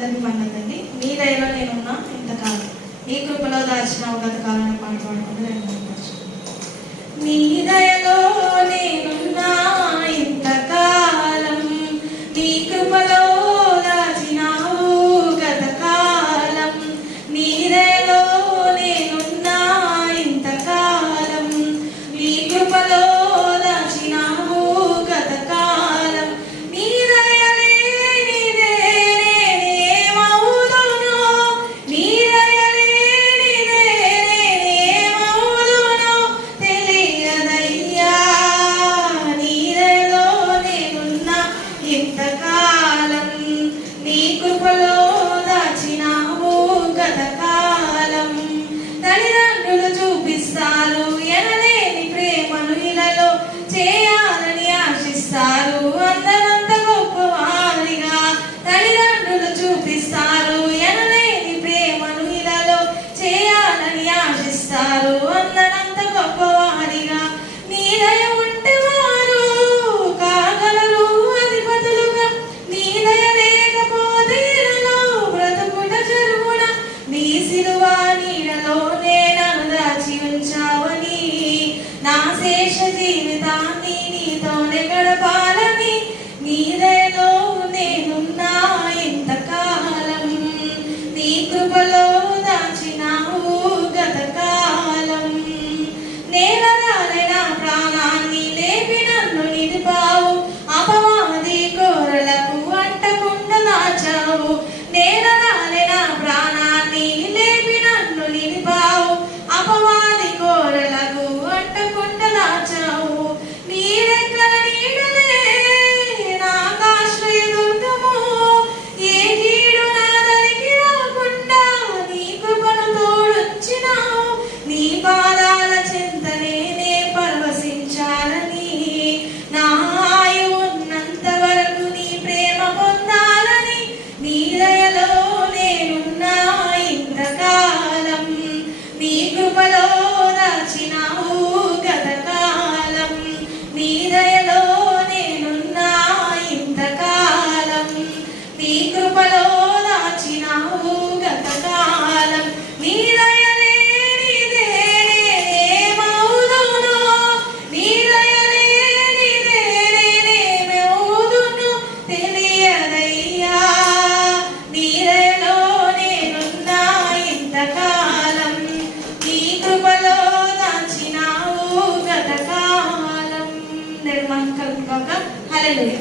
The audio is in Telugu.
అందరికీ వందనండి మీదైనా దయలో నేనున్నా ఇంతకాలం. నీ కృపలో దాచిన అవగత కాలాన్ని పాట ఆశిస్తారు. ఎనలేని ప్రేమను ఇలాలో చేయాలని ఆశిస్తారు. అందరంత గొప్పవారిగా తల్లిదండ్రులు చూపిస్తారు. ఎనలేని ప్రేమను ఇలాలో చేయాలని ఆశిస్తారు. అందరంత గొప్పవారిగా నీదయ ఉంటే వారు కాగలరు అధిపతులుగా. నీదయ లేకపోతే బ్రతుకుట చెరువున నీ సిలువ నీడలో கர்த்தருக்காக ஹலலுயா